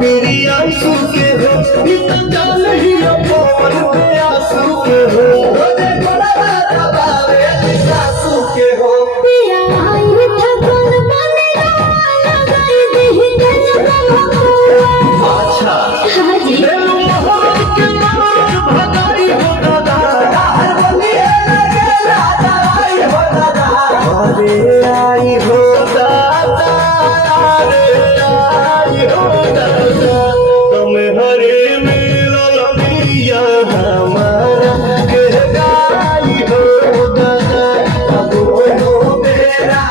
मेरी आंसू के हो इतना जान ही अपन पे आंसू के हो बड़ा दबावे आंसू के हो पिया आई ठगन बने लगाई दी जन्म को अच्छा हां जी मोहब्बत के मर भगाई हो दादा हर बलिए लगे राजा आई हो दादा अरे आई हो दादा अरे आई हो दादा तुम हरे मिलल मिया हमारा के गाई हो दादा अब हो बेरा